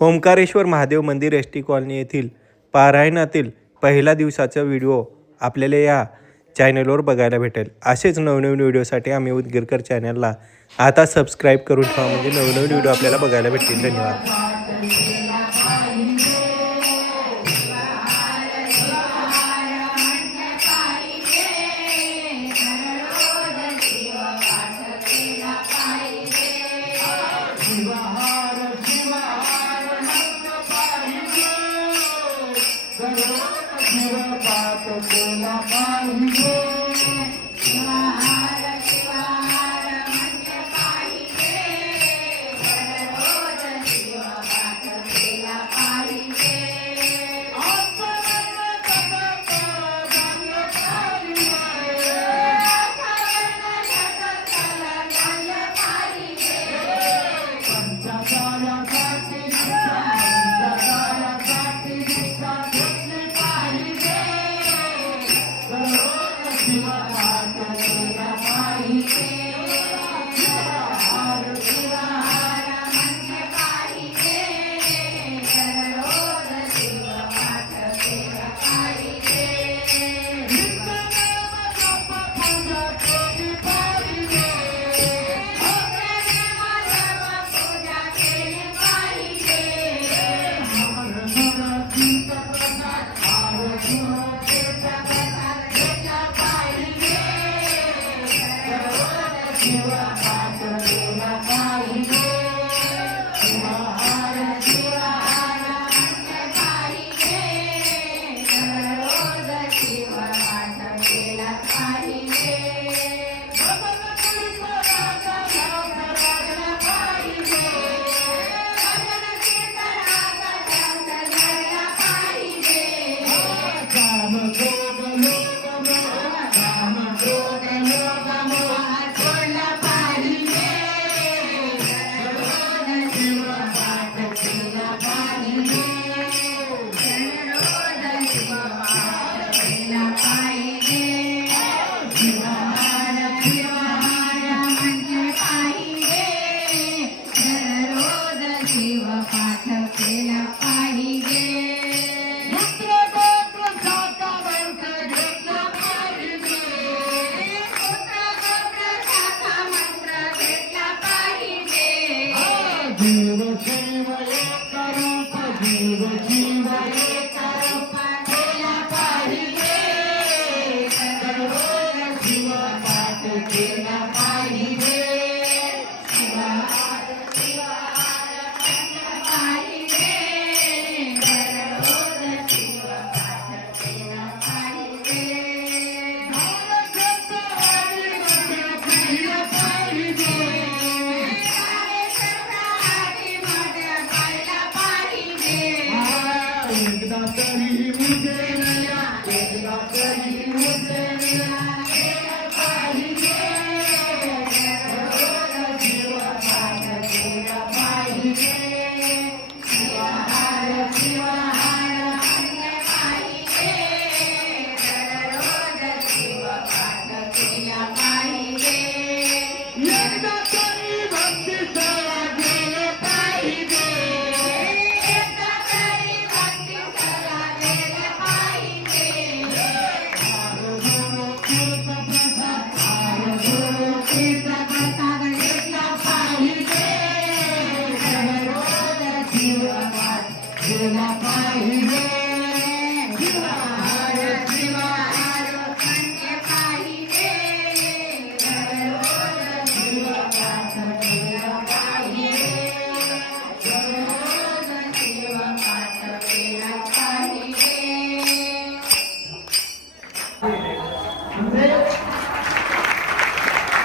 ओंकारेश्वर महादेव मंदिर S T colony येथील पारायणातील पहिल्या दिवसाचा व्हिडिओ आपल्याला या चॅनलवर बघायला भेटेल। असेच नवनवीन व्हिडिओसाठी आम्ही उदगीरकर चॅनलला आता सबस्क्राईब करून ठेवा, म्हणजे नवनवीन व्हिडिओ आपल्याला बघायला भेटतील। धन्यवाद।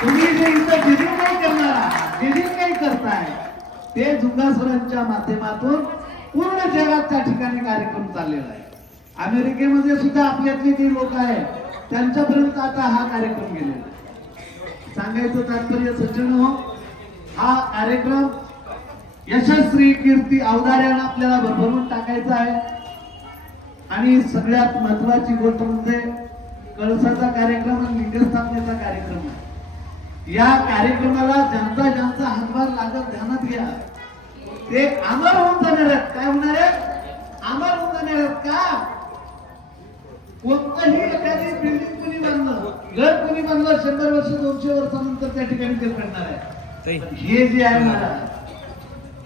तुम्ही जे इथं डिझिंग नाही करणार, डिझिंग नाही करताय, ते झुंगासुरांच्या माध्यमातून पूर्ण जगात त्या ठिकाणी कार्यक्रम चाललेला आहे। अमेरिकेमध्ये सुद्धा आपल्यातली जी लोक आहेत त्यांच्यापर्यंत आता हा कार्यक्रम गेलेला आहे। सांगायचं तात्पर्य सज्जनो, हा कार्यक्रम यशस्वी कीर्ती अवधाऱ्यानं आपल्याला भरभरून टाकायचा आहे। आणि सगळ्यात महत्वाची गोष्ट म्हणजे कळसाचा कार्यक्रम आणि लिंगस्थापनेचा कार्यक्रम आहे। या कार्यक्रमाला ज्यांचा ज्यांचा हातभार लागत ध्यानात घ्या, ते अमर होऊन जाणार आहेत। कोणतंही एखादी बिल्डिंग कुणी बांधलं, घर कुणी बांधलं, 100 वर्ष 200 वर्षानंतर त्या ठिकाणी ते पडणार आहे. हे जे आहे महाराज,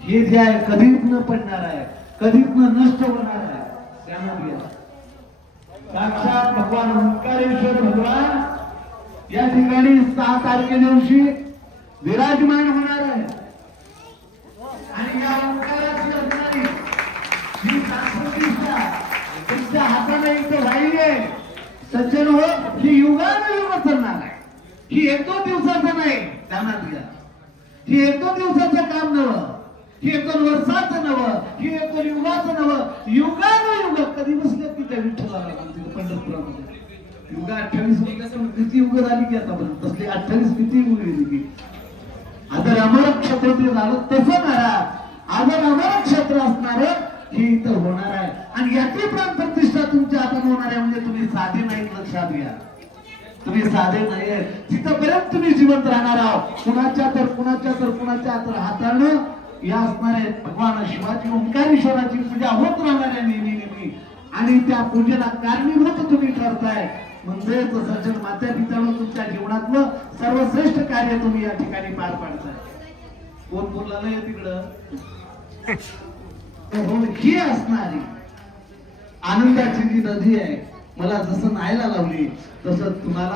हे जे आहे कधीच न पडणार आहे, कधीच न नष्ट होणार आहे. त्यामध्ये साक्षात भगवान ओंकारेश्वर भगवान या ठिकाणी 6 तारखे दिवशी विराजमान होणार आहे. आणि या ओंकाराची असणारी ही साक्षात्कार तुमच्या हाताने इथं राहिली सज्जन हो, ही युगानुयुग चालणार आहे. ही 1-2 दिवसाचं नाही, ध्यानात घ्या. ही 1-2 दिवसाचं काम नव्हं, ही 1-2 वर्षाचं नव्हं, ही 1-2 युगाचं नव्हं, युगानुयुग. कधी बसले की त्या विठ्ठलाला तिथे पंढरपुरामध्ये युग 28 वर्षाचं किती युग झाली की आतापर्यंत तसली 28 किती युग गेली की आता अमर क्षेत्र ते झालं तसं महाराज आज अमर क्षेत्र असणार हे इथं होणार आहे. आणि याची प्राण प्रतिष्ठा तुमच्या हातात होणार आहे. म्हणजे तुम्ही साधे नाहीत, लक्षात घ्या. तुम्ही साधे नाही, तिथपर्यंत तुम्ही जिवंत राहणार आहोत. कुणाच्या तर हातानं या असणारे भगवान शिवाची ओंकारेश्वराची पूजा होत राहणार आहे नेहमी. आणि त्या पूजेला कारणीभूत तुम्ही ठरताय. म्हणजे सज्जन माता पित्यानं तुमच्या जीवनातलं सर्वश्रेष्ठ कार्य तुम्ही या ठिकाणी पार पाडताय. कोण बोलला नाही तिकडं ही असणारी आनंदाची जी नदी आहे, मला जसं न्हायला लावली तसं तुम्हाला